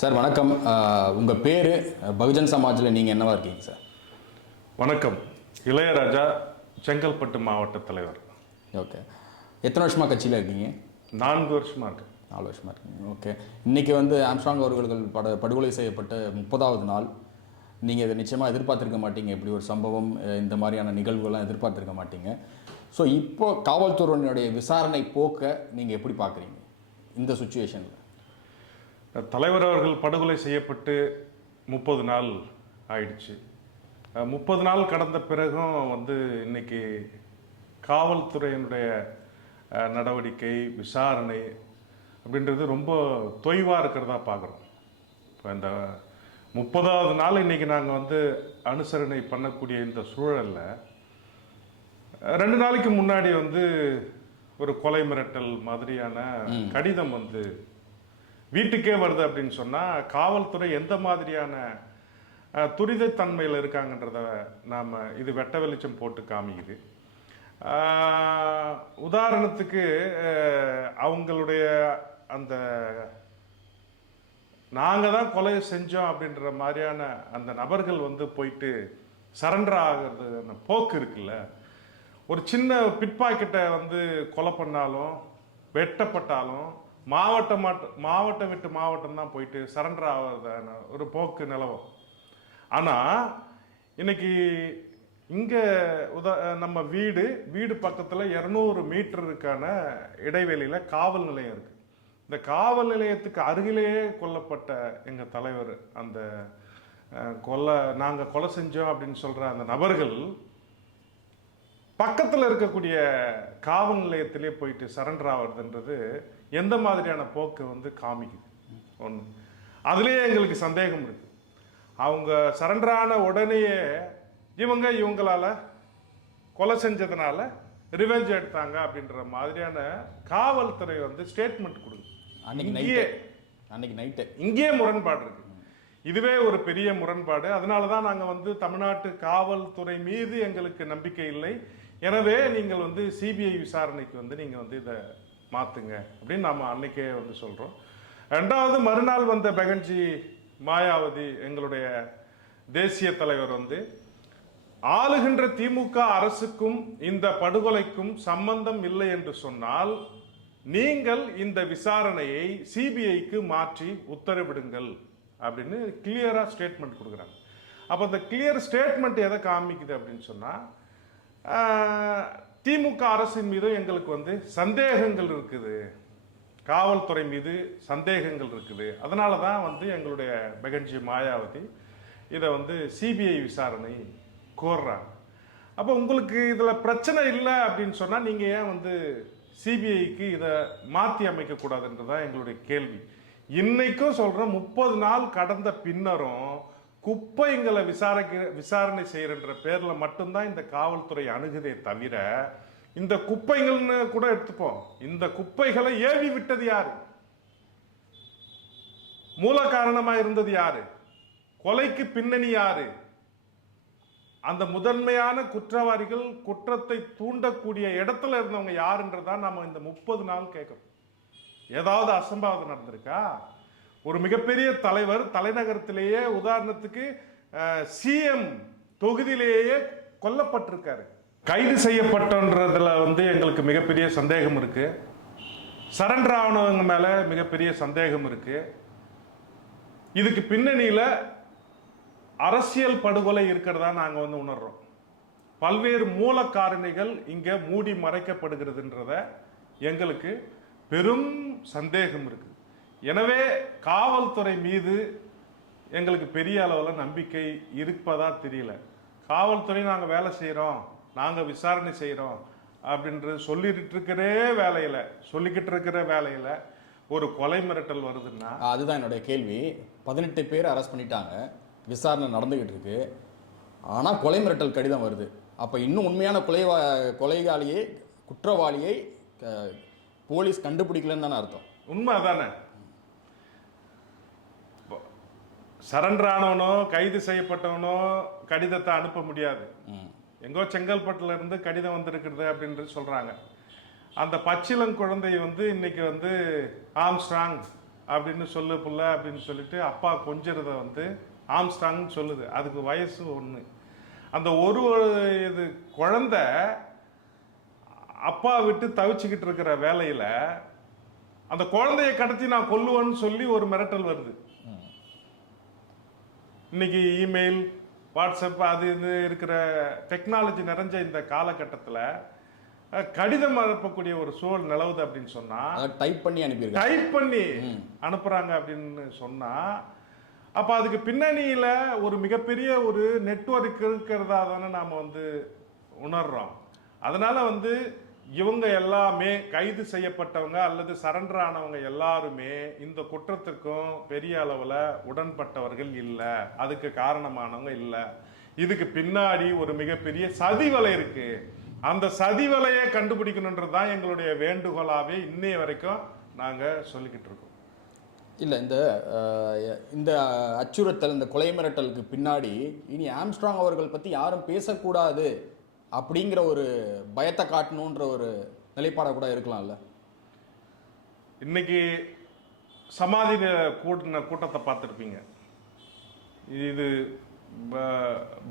Sir வணக்கம். உங்கள் பேர் பகுஜன் சமாஜில் நீங்கள் என்னவா இருக்கீங்க சார்? வணக்கம். இளையராஜா, செங்கல்பட்டு மாவட்ட தலைவர். ஓகே. எத்தனை வருஷமாக கட்சியில் இருக்கீங்க? 4 வருஷமாக இருக்கு. 4 வருஷமாக இருக்கீங்க. ஓகே. இன்றைக்கி ஆம்ஸ்ட்ராங் அவர்கள் படுகொலை செய்யப்பட்ட 30வது நாள். நீங்கள் இதை நிச்சயமாக எதிர்பார்த்துருக்க மாட்டீங்க. இப்படி ஒரு சம்பவம், இந்த மாதிரியான நிகழ்வுகள்லாம் எதிர்பார்த்துருக்க மாட்டீங்க. ஸோ இப்போ காவல்துறையினுடைய விசாரணை போக்கை நீங்கள் எப்படி பார்க்குறீங்க இந்த சுச்சுவேஷனில்? தலைவர் அவர்கள் படுகொலை செய்யப்பட்டு 30 நாள் ஆயிடுச்சு. 30 நாள் கடந்த பிறகும் இன்னைக்கு காவல்துறையினுடைய நடவடிக்கை, விசாரணை அப்படின்றது ரொம்ப தொய்வாக இருக்கிறதா பார்க்குறோம். இப்போ இந்த 30வது நாள் இன்னைக்கு நாங்கள் அனுசரணை பண்ணக்கூடிய இந்த சூழலில் 2 நாளைக்கு முன்னாடி ஒரு கொலை மிரட்டல் மாதிரியான கடிதம் வீட்டுக்கே வருது அப்படின்னு சொன்னால் காவல்துறை எந்த மாதிரியான துரிதத்தன்மையில் இருக்காங்கன்றத நாம் இது வெட்ட வெளிச்சம் போட்டு காமிக்குது. உதாரணத்துக்கு அவங்களுடைய அந்த நாங்கள் தான் கொலை செஞ்சோம் அப்படின்ற மாதிரியான அந்த நபர்கள் போயிட்டு சரண்டர் ஆகிறது அந்த போக்கு இருக்குல்ல. ஒரு சின்ன பிட்பாக்கெட்டை கொலை பண்ணாலும் வெட்டப்பட்டாலும் மாவட்டம் விட்டு மாவட்டம் தான் போயிட்டு சரண்டர் ஆகிறதான ஒரு போக்கு நிலவும். ஆனால் இன்னைக்கு இங்கே நம்ம வீடு பக்கத்தில் 200 மீட்டருக்கான இடைவெளியில் காவல் நிலையம் இருக்குது. இந்த காவல் நிலையத்துக்கு அருகிலேயே கொல்லப்பட்ட எங்கள் தலைவர், அந்த நாங்கள் கொலை செஞ்சோம் அப்படின்னு சொல்கிற அந்த நபர்கள் பக்கத்தில் இருக்கக்கூடிய காவல் நிலையத்திலே போயிட்டு சரண்டர் ஆகிறதுன்றது எந்த மாதிரியான போக்கு காமிக்குது? ஒன்று, அதுலேயே எங்களுக்கு சந்தேகம் இருக்கு. அவங்க சரண்டரான உடனேயே இவங்களால கொலை செஞ்சதுனால ரிவெஞ்ச் எடுத்தாங்க அப்படின்ற மாதிரியான காவல்துறை ஸ்டேட்மெண்ட் கொடுக்குது. அன்னைக்கு நைட்டு இங்கேயே முரண்பாடு இருக்கு. இதுவே ஒரு பெரிய முரண்பாடு. அதனால தான் நாங்கள் தமிழ்நாட்டு காவல்துறை மீது எங்களுக்கு நம்பிக்கை இல்லை, எனவே நீங்கள் சிபிஐ விசாரணைக்கு நீங்கள் இதை மாற்றுங்க அப்படின்னு நாம் அன்னைக்கே சொல்கிறோம். ரெண்டாவது, மறுநாள் பெகன்ஜி மாயாவதி, எங்களுடைய தேசிய தலைவர் ஆளுகின்ற திமுக அரசுக்கும் இந்த படுகொலைக்கும் சம்பந்தம் இல்லை என்று சொன்னால் நீங்கள் இந்த விசாரணையை சிபிஐக்கு மாற்றி உத்தரவிடுங்கள் அப்படின்னு கிளியரா ஸ்டேட்மெண்ட் கொடுக்குறாங்க. அப்போ இந்த கிளியர் ஸ்டேட்மெண்ட் எதை காமிக்குது அப்படின்னு சொன்னால், திமுக அரசின் மீது எங்களுக்கு சந்தேகங்கள் இருக்குது, காவல்துறை மீது சந்தேகங்கள் இருக்குது. அதனால தான் எங்களுடைய பெகன்ஜி மாயாவதி இதை சிபிஐ விசாரணை கோர்றாங்க. அப்போ உங்களுக்கு இதில் பிரச்சனை இல்லை அப்படின்னு சொன்னால் நீங்கள் ஏன் சிபிஐக்கு இதை மாற்றி அமைக்கக்கூடாதுன்றதான் எங்களுடைய கேள்வி. இன்னைக்கும் சொல்கிறோம், 30 நாள் கடந்த பின்னரும் குப்பைங்களை விசாரணை செய்யறன்ற பேர்ல மட்டும்தான் இந்த காவல்துறை அணுகுதே தவிர, இந்த குப்பைகள்னு கூட எடுத்துப்போம், இந்த குப்பைகளை ஏவி விட்டது யாரு? மூல காரணமா இருந்தது யாரு? கொலைக்கு பின்னணி யாரு? அந்த முதன்மையான குற்றவாளிகள், குற்றத்தை தூண்டக்கூடிய இடத்துல இருந்தவங்க யாருன்றதான் நாம இந்த 30 நாள் கேட்கணும். ஏதாவது அசம்பாவிதம் நடந்திருக்கா? ஒரு மிகப்பெரிய தலைவர் தலைநகரத்திலேயே, உதாரணத்துக்கு சிஎம் தொகுதியிலேயே கொல்லப்பட்டிருக்காரு. கைது செய்யப்பட்டன்றதுல எங்களுக்கு மிகப்பெரிய சந்தேகம் இருக்கு. சரண்டர் ஆனவங்க மேல மிகப்பெரிய சந்தேகம் இருக்கு. இதுக்கு பின்னணியில அரசியல் படுகொலை இருக்கிறதா நாங்க உணர்றோம். பல்வேறு மூல காரணிகள் இங்க மூடி மறைக்கப்படுகிறதுன்றத எங்களுக்கு பெரும் சந்தேகம் இருக்கு. எனவே காவல்துறை மீது எங்களுக்கு பெரிய அளவில் நம்பிக்கை இருப்பதா தெரியல. காவல்துறை நாங்கள் வேலை செய்கிறோம், நாங்கள் விசாரணை செய்கிறோம் அப்படின்றது சொல்லிக்கிட்டு இருக்கிற வேலையில் ஒரு கொலை மிரட்டல் வருதுன்னா, அதுதான் என்னுடைய கேள்வி. 18 பேர் அரெஸ்ட் பண்ணிட்டாங்க, விசாரணை நடந்துகிட்டு இருக்கு, ஆனால் கொலை மிரட்டல் கடிதம் வருது. அப்போ இன்னும் உண்மையான கொலைகாலியை, குற்றவாளியை போலீஸ் கண்டுபிடிக்கலன்னு தானே அர்த்தம்? உண்மை தானே. சரண்டர் ஆனவனோ கைது செய்யப்பட்டவனோ கடிதத்தை அனுப்ப முடியாது. எங்கோ செங்கல்பட்டுல இருந்து கடிதம் வந்திருக்கிறது அப்படின்றது சொல்றாங்க. அந்த பச்சிளம் குழந்தை இன்னைக்கு ஆம்ஸ்ட்ராங் அப்படின்னு சொல்லு புள்ள அப்படின்னு சொல்லிட்டு அப்பா கொஞ்சறத வந்து ஆம்ஸ்டாங்னு சொல்லுது. அதுக்கு வயசு 1. அந்த ஒரு இது குழந்தை அப்பா விட்டு தவிச்சுக்கிட்டு இருக்கிற வேலையில அந்த குழந்தைய கடத்தி நான் கொல்லுவேன்னு சொல்லி ஒரு மிரட்டல் வருது. இன்னைக்கு இமெயில், வாட்ஸ்அப் அது இது இருக்கிற டெக்னாலஜி நிறைஞ்ச இந்த காலகட்டத்தில் கடிதம் அனுப்பக்கூடிய ஒரு சூழல் நிலவுது அப்படின்னு சொன்னா, டைப் பண்ணி அனுப்புறாங்க அப்படின்னு சொன்னா, அப்ப அதுக்கு பின்னணியில ஒரு மிகப்பெரிய ஒரு நெட்வொர்க் இருக்கிறதா தானே நாம வந்து உணர்றோம். அதனால வந்து இவங்க எல்லாமே கைது செய்யப்பட்டவங்க அல்லது சரண்டர் ஆனவங்க எல்லாருமே இந்த குற்றத்துக்கும் பெரிய அளவுல உடன்பட்டவர்கள் இல்லை, அதுக்கு காரணமானவங்க இல்லை. இதுக்கு பின்னாடி ஒரு மிகப்பெரிய சதிவலை இருக்கு. அந்த சதிவலையை கண்டுபிடிக்கணுன்றது தான் எங்களுடைய வேண்டுகோளாவே இன்னைய வரைக்கும் நாங்க சொல்லிக்கிட்டு இருக்கோம். இல்லை, இந்த அச்சுறுத்தல், இந்த கொலை மிரட்டலுக்கு பின்னாடி இனி ஆம்ஸ்ட்ராங் அவர்கள் பற்றி யாரும் பேசக்கூடாது அப்படிங்கிற ஒரு பயத்தை காட்டணுன்ற ஒரு நிலைப்பாடாக கூட இருக்கலாம்ல. இன்னைக்கு சமாதி கூட்டத்தை பார்த்துருப்பீங்க. இது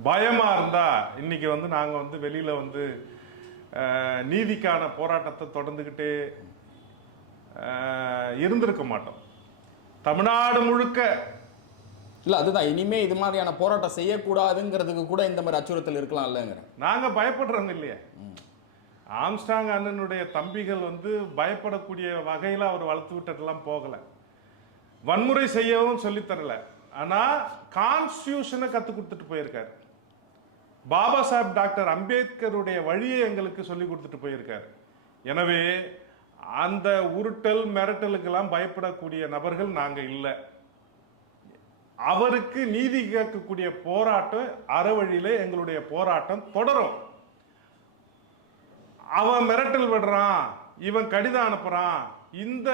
பயமா இருந்தா இன்னைக்கு வந்து நாங்க வந்து வெளியில வந்து நீதிக்கான போராட்டத்தை தொடர்ந்துகிட்டே இருந்திருக்க மாட்டோம். தமிழ்நாடு முழுக்க இல்ல, அதுதான் இனிமே இது மாதிரியான போராட்டம் செய்யக்கூடாதுங்கிறதுக்கு கூட இந்த மாதிரி அச்சுறுத்தல் இருக்கலாம் இல்லைங்கிற நாங்க பயப்படுறோங்க இல்லையா. ஆம்ஸ்ட்ராங் அண்ணனுடைய தம்பிகள் வந்து பயப்படக்கூடிய வகையில அவர் வளர்த்து விட்டதெல்லாம் போகல, வன்முறை செய்யவும் சொல்லி தரல. ஆனா கான்ஸ்டியூஷனை கத்து கொடுத்துட்டு போயிருக்காரு. பாபா சாஹேப் டாக்டர் அம்பேத்கருடைய வழியை எங்களுக்கு சொல்லி கொடுத்துட்டு போயிருக்காரு. எனவே அந்த உருட்டல் மிரட்டலுக்கெல்லாம் பயப்படக்கூடிய நபர்கள் நாங்க இல்லை. அவருக்கு நீதி கேட்கக்கூடிய போராட்டம் அறவழியில எங்களுடைய போராட்டம் தொடரும். அவன் மிரட்டல் விடுறான், இவன் கடிதம் அனுப்புறான், இந்த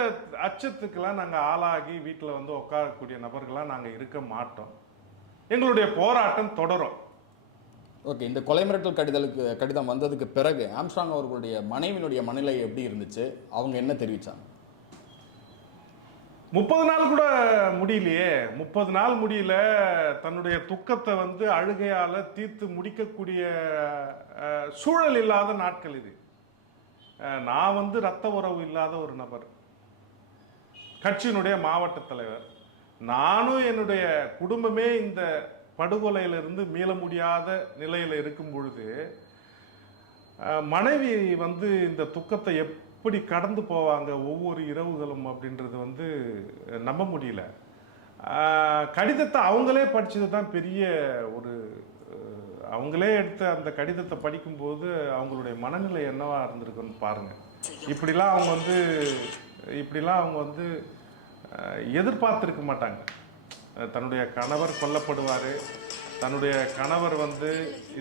அச்சத்துக்கெல்லாம் நாங்க ஆளாகி வீட்டில் வந்து உட்காரக்கூடிய நபர்களாக நாங்க இருக்க மாட்டோம். எங்களுடைய போராட்டம் தொடரும். ஓகே, இந்த கொலை மிரட்டல் கடிதம் வந்ததுக்கு பிறகு ஆம்ஸ்ட்ராங் அவர்களுடைய மனைவியினுடைய மனநிலை எப்படி இருந்துச்சு? அவங்க என்ன தெரிவிச்சாங்க? 30 நாள் கூட முடியலையே. 30 நாள் முடியல. தன்னுடைய துக்கத்தை வந்து அழுகையால தீர்த்து முடிக்கக்கூடிய சூழல் இல்லாத நாட்கள் இது. நான் வந்து ரத்த உறவு இல்லாத ஒரு நபர், கட்சியினுடைய மாவட்ட தலைவர். நானும் என்னுடைய குடும்பமே இந்த படுகொலையிலிருந்து மீள முடியாத நிலையில இருக்கும் பொழுது மனைவி வந்து இந்த துக்கத்தை எப்படி கடந்து போவாங்க ஒவ்வொரு இரவுகளும் அப்படின்றது வந்து நம்ப முடியல. கடிதத்தை அவங்களே படிச்சது தான் பெரிய ஒரு, அவங்களே எடுத்த அந்த கடிதத்தை படிக்கும்போது அவங்களுடைய மனநிலை என்னவா இருந்திருக்குன்னு பாருங்க. இப்படிலாம் அவங்க வந்து எதிர்பார்த்திருக்க மாட்டாங்க. தன்னுடைய கணவர் கொல்லப்படுவார், தன்னுடைய கணவர் வந்து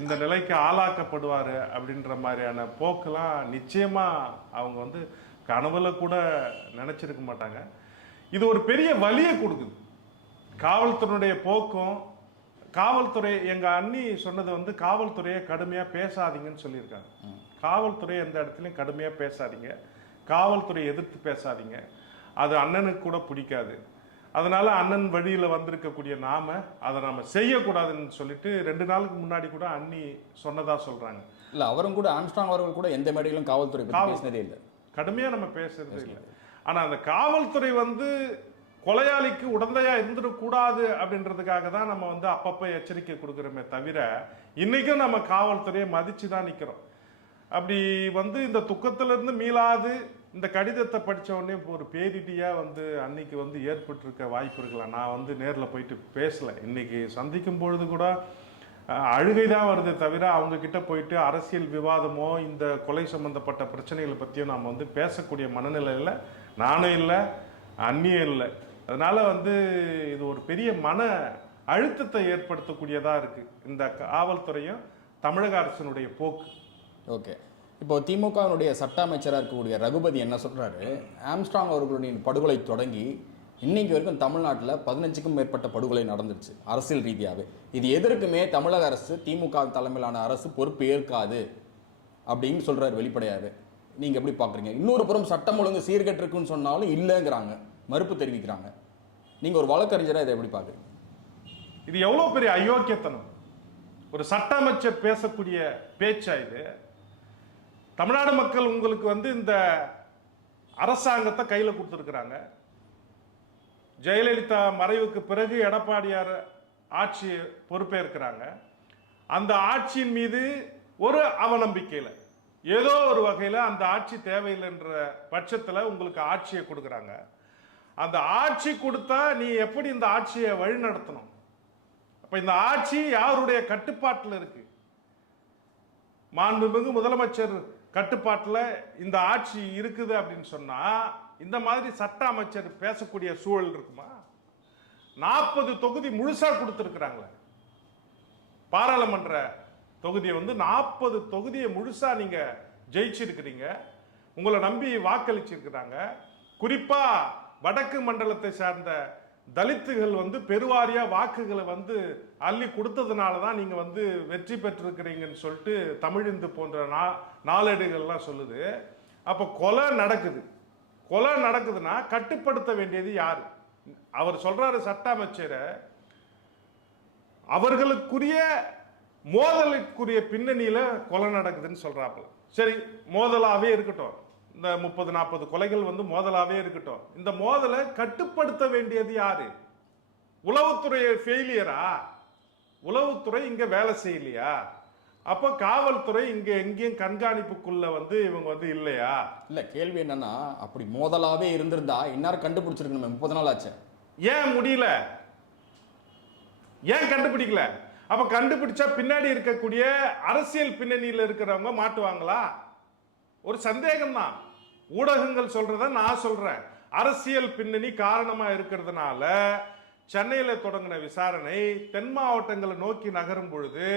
இந்த நிலைக்கு ஆளாக்கப்படுவார் அப்படின்ற மாதிரியான போக்கெல்லாம் நிச்சயமாக அவங்க வந்து கனவுல கூட நினச்சிருக்க மாட்டாங்க. இது ஒரு பெரிய வலியை கொடுக்குது. காவல்துறையினுடைய போக்கும், காவல்துறை, எங்கள் அண்ணி சொன்னது வந்து காவல்துறையை கடுமையாக பேசாதீங்கன்னு சொல்லியிருக்காங்க. காவல்துறை எந்த இடத்துலையும் கடுமையாக பேசாதீங்க, காவல்துறையை எதிர்த்து பேசாதீங்க, அது அண்ணனுக்கு கூட பிடிக்காது. அதனால அண்ணன் வழியில் வந்திருக்கக்கூடிய அதை நாம செய்யக்கூடாதுன்னு சொல்லிட்டு 2 நாளுக்கு முன்னாடி கூட அண்ணி சொன்னதா சொல்றாங்க. இல்ல, அவரும் கூட ஆம்ஸ்ட்ராங் அவர்கள் கூட எந்த மேடையிலும் காவல்துறை பேசினதே இல்லை, கடுமையா நம்ம பேசுறதே இல்லை. ஆனா அந்த காவல்துறை வந்து கொலையாளிக்கு உடந்தையா இருந்துடக்கூடாது அப்படின்றதுக்காக தான் நம்ம வந்து அப்பப்போ எச்சரிக்கை கொடுக்குறோமே தவிர, இன்னைக்கும் நம்ம காவல்துறையை மதிச்சு தான் நிற்கிறோம். அப்படி வந்து இந்த துக்கத்திலிருந்து மீளாது இந்த கடிதத்தை படித்த உடனே ஒரு பேரிடியாக வந்து அன்னைக்கு வந்து ஏற்பட்டிருக்க வாய்ப்பு இருக்கலாம். நான் வந்து நேரில் போயிட்டு பேசலை. இன்னைக்கு சந்திக்கும் பொழுது கூட அழுகை தான் வருது தவிர அவங்க கிட்ட போயிட்டு அரசியல் விவாதமோ இந்த கொலை சம்பந்தப்பட்ட பிரச்சனைகளை பற்றியும் நாம் வந்து பேசக்கூடிய மனநிலையில் நானும் இல்லை, அண்ணியும் இல்லை. அதனால வந்து இது ஒரு பெரிய மன அழுத்தத்தை ஏற்படுத்தக்கூடியதாக இருக்குது இந்த காவல்துறையும் தமிழக அரசினுடைய போக்கு. ஓகே, இப்போ திமுகவினுடைய சட்ட அமைச்சராக இருக்கக்கூடிய ரகுபதி என்ன சொல்றாரு, ஆம்ஸ்ட்ராங் அவர்களுடைய படுகொலை தொடங்கி இன்னைக்கு வரைக்கும் தமிழ்நாட்டில் 15க்கும் மேற்பட்ட படுகொலை நடந்துருச்சு அரசியல் ரீதியாகவே. இது எதற்குமே தமிழக அரசு, திமுக தலைமையிலான அரசு பொறுப்பு ஏற்காது அப்படின்னு சொல்றாரு வெளிப்படையாவே. நீங்க எப்படி பாக்குறீங்க? இன்னொரு புறம் சட்டம் ஒழுங்கு சீர்கெட்டிருக்குன்னு சொன்னாலும் இல்லைங்கிறாங்க. மறுப்பு தெரிவிக்கிறாங்க. நீங்கள் ஒரு வழக்கறிஞராக இதை எப்படி பார்க்குறீங்க? இது எவ்வளோ பெரிய அயோக்கியத்தனம்! ஒரு சட்ட அமைச்சர் பேசக்கூடிய பேச்சா இது? தமிழ்நாடு மக்கள் உங்களுக்கு வந்து இந்த அரசாங்கத்தை கையில் கொடுத்துருக்குறாங்க. ஜெயலலிதா மறைவுக்கு பிறகு எடப்பாடியார் ஆட்சி பொறுப்பேற்கிறாங்க. அந்த ஆட்சியின் மீது ஒரு அவநம்பிக்கையில் ஏதோ ஒரு வகையில் அந்த ஆட்சி தேவையில்லைன்ற பட்சத்தில் உங்களுக்கு ஆட்சியை கொடுக்குறாங்க. அந்த ஆட்சி கொடுத்தா நீ எப்படி இந்த ஆட்சியை வழி நடத்தணும்? அப்ப இந்த ஆட்சி யாருடைய கட்டுப்பாட்டில் இருக்கு? மாண்புமிகு முதலமைச்சர் கட்டுப்பாட்டில் இந்த ஆட்சி இருக்குது அப்படின்னு சொன்னா இந்த மாதிரி சட்ட அமைச்சர் பேசக்கூடிய சூழல் இருக்குமா? 40 தொகுதி முழுசா கொடுத்துருக்குறாங்களே, பாராளுமன்ற தொகுதியை வந்து 40 தொகுதியை முழுசா நீங்க ஜெயிச்சிருக்கிறீங்க. உங்களை நம்பி வாக்களிச்சிருக்கிறாங்க. குறிப்பா வடக்கு மண்டலத்தை சார்ந்த தலித்துகள் வந்து பெருவாரியா வாக்குகளை வந்து அள்ளி கொடுத்ததுனால தான் நீங்க வந்து வெற்றி பெற்றிருக்கிறீங்கன்னு சொல்லிட்டு தமிழிந்து போன்ற நாளேடுகள்லாம் சொல்லுது. அப்ப கொலை நடக்குது. கொலை நடக்குதுன்னா கட்டுப்படுத்த வேண்டியது யாரு? அவர் சொல்றாரு சட்ட அமைச்சர் அவர்களுக்குரிய மோதலுக்குரிய பின்னணியில கொலை நடக்குதுன்னு சொல்றாப்புல. சரி, மோதலாவே இருக்கட்டும். இந்த 30-40 கொலைகள் வந்து மோதலாவே இருக்கட்டும். இந்த மோதலை கட்டுப்படுத்த வேண்டியது யாரு? உளவுத்துறை ஃபெயிலியரா? உளவுத்துறை இங்க வேலை செய்யலையா? அப்ப காவல்துறை இங்க எங்கேயும் கண்காணிப்புக்குள்ள வந்து இவங்க வந்து இல்லையா? இல்ல, கேள்வி என்னன்னா, அப்படி மோதலாவே இருந்திருந்தா இன்னாரும் கண்டுபிடிச்சிருக்கணுமே, 30 நாள் ஆச்சு. ஏன் முடியல? ஏன் கண்டுபிடிக்கல? அப்ப கண்டுபிடிச்சா பின்னாடி இருக்கக்கூடிய அரசியல் பின்னணியில் இருக்கிறவங்க மாட்டுவாங்களா? ஒரு சந்தேகம் தான். ஊடகங்கள் சொல்றத நான் சொல்றேன். அரசியல் பின்னணி காரணமா இருக்கிறதுனால சென்னையில தொடங்கின விசாரணை தென் மாவட்டங்களை நோக்கி நகரும் பொழுது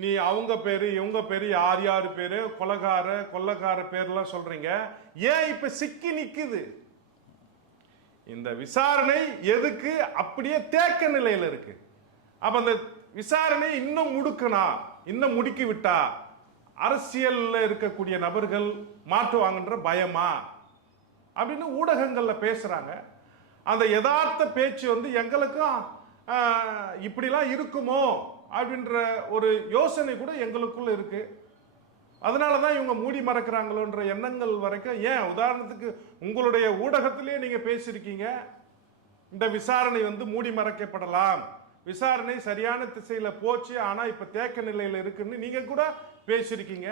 நீ அவங்க பேரு இவங்க பேரு யார் யார் பேரு கொள்ளக்கார பேர்லாம் சொல்றீங்க. ஏன் இப்ப சிக்கி நிக்குது? இந்த விசாரணை எதுக்கு அப்படியே தேக்க நிலையில இருக்கு. அப்ப அந்த விசாரணை இன்னும் முடுக்கி விட்டா அரசியல்ல இருக்கக்கூடிய நபர்கள் மாற்றுவாங்கன்ற பயமா அப்படின்னு ஊடகங்கள்ல பேசுறாங்க. அந்த யதார்த்த பேச்சு வந்து எங்களுக்கும் இப்படிலாம் இருக்குமோ அப்படின்ற ஒரு யோசனை கூட எங்களுக்குள்ள இருக்கு. அதனாலதான் இவங்க மூடி மறைக்கிறாங்களோன்ற எண்ணங்கள் வரைக்கும். ஏன் உதாரணத்துக்கு உங்களுடைய ஊடகத்திலேயே நீங்க பேசியிருக்கீங்க, இந்த விசாரணை வந்து மூடி மறைக்கப்படலாம், விசாரணை சரியான திசையில போச்சு ஆனா இப்ப தேக்க நிலையில இருக்குன்னு நீங்க கூட பேசியிருக்கீங்க.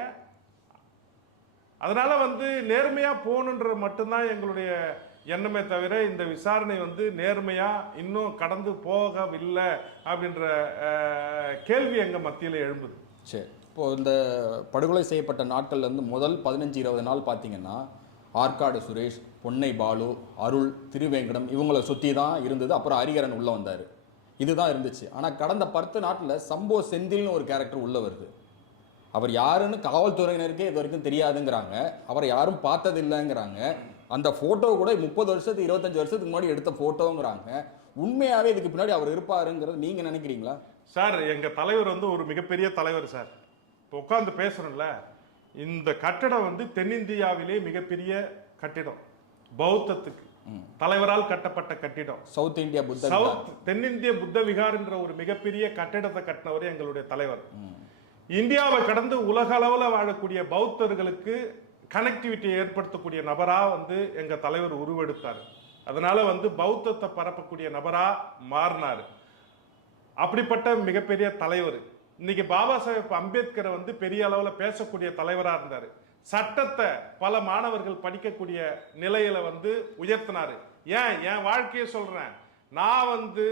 அதனால வந்து நேர்மையா போகணுன்ற மட்டும்தான் எங்களுடைய எண்ணமே தவிர இந்த விசாரணை வந்து நேர்மையா இன்னும் கடந்து போகவில்லை அப்படின்ற கேள்வி எங்க மத்தியில் எழும்புது. சரி, இப்போ இந்த படுகொலை செய்யப்பட்ட நாட்கள்ல இருந்து முதல் 15-20 நாள் பார்த்தீங்கன்னா ஆற்காடு சுரேஷ், பொன்னை பாலு, அருள், திருவேங்கடம் இவங்களை சுற்றி தான் இருந்தது. அப்புறம் ஹரிகரன் உள்ள வந்தார். இதுதான் இருந்துச்சு. ஆனால் கடந்த 10 நாட்டில் சம்போ செந்தில்னு ஒரு கேரக்டர் உள்ள வருது. அவர் யாருன்னு காவல்துறையினருக்கே இது வரைக்கும் தெரியாதுங்கிறாங்க. அவரை யாரும் பார்த்ததில்லைங்கிறாங்க. அந்த ஃபோட்டோ கூட 30 வருஷத்துக்கு 25 வருஷத்துக்கு முன்னாடி எடுத்த ஃபோட்டோங்கிறாங்க. உண்மையாகவே இதுக்கு பின்னாடி அவர் இருப்பாருங்கிறது நீங்கள் நினைக்கிறீங்களா? சார், எங்கள் தலைவர் வந்து ஒரு மிகப்பெரிய தலைவர் சார். இப்போ உட்காந்து பேசுகிறோம்ல, இந்த கட்டடம் வந்து தென்னிந்தியாவிலே மிகப்பெரிய கட்டிடம். பௌத்தத்துக்கு தலைவரால் கட்டப்பட்ட கட்டிடம். சவுத் இந்தியா புத்த தென்னிந்திய புத்த விகார் என்ற ஒரு மிகப்பெரிய கட்டிடத்தை கட்டினவர் எங்களுடைய தலைவர். இந்தியாவை கடந்து உலக அளவில் வாழக்கூடிய பௌத்தர்களுக்கு கனெக்டிவிட்டி ஏற்படுத்தக்கூடிய நபரா வந்து எங்க தலைவர் உருவெடுத்தார். அதனால வந்து பௌத்தத்தை பரப்பக்கூடிய நபரா மாறினார். அப்படிப்பட்ட மிகப்பெரிய தலைவர். இன்னைக்கு பாபா சாஹேப் அம்பேத்கரை வந்து பெரிய அளவில் பேசக்கூடிய தலைவராக இருந்தார். சட்டத்தை பல மாணவர்கள் படிக்கக்கூடிய நிலையில வந்து உயர்த்தினாரு. என் வாழ்க்கையை சொல்றேன். நான் வந்து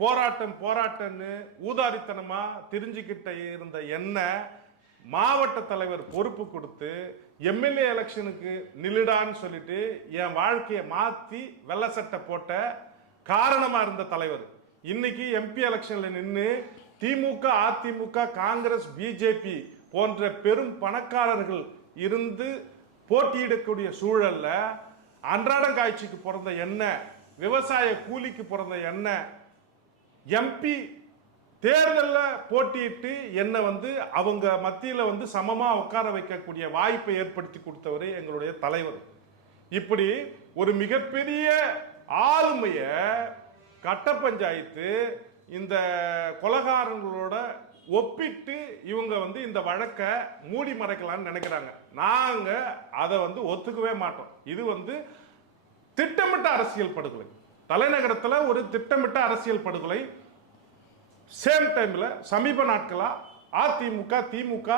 போராட்டம்னு ஊதாரித்தனமா தெரிஞ்சுக்கிட்ட இருந்த என்ன மாவட்ட தலைவர் பொறுப்பு கொடுத்து எம்எல்ஏ எலெக்ஷனுக்கு நில்லுடான்னு சொல்லிட்டு என் வாழ்க்கையை மாத்தி வெள்ளை சட்டை போட்ட காரணமா இருந்த தலைவர் இன்னைக்கு எம்பி எலெக்ஷன்ல நின்று திமுக, அதிமுக, காங்கிரஸ், பிஜேபி போன்ற பெரும் பணக்காரர்கள் இருந்து போட்டியிடக்கூடிய சூழல்ல அன்றாடம் காய்ச்சிக்கு பிறந்த என்ன, விவசாய கூலிக்கு பிறந்த என்ன, எம்பி தேர்தலில் போட்டியிட்டு என்ன வந்து அவங்க மத்தியில் வந்து சமமா உட்கார வைக்கக்கூடிய வாய்ப்பை ஏற்படுத்தி கொடுத்தவர் எங்களுடைய தலைவர். இப்படி ஒரு மிகப்பெரிய ஆளுமைய கட்ட பஞ்சாயத்து இந்த கொலகாரங்களோட ஒப்பிட்டு இவங்க வந்து இந்த வழக்கை மூடி மறைக்கலாம்னு நினைக்கிறாங்க. நாங்க அதை வந்து ஒத்துக்கவே மாட்டோம். இது வந்து திட்டமிட்ட அரசியல் படுகொலை, தலைநகரத்தில் ஒரு திட்டமிட்ட அரசியல் படுகொலை. சேம் டைம்ல சமீப நாட்களா அதிமுக திமுக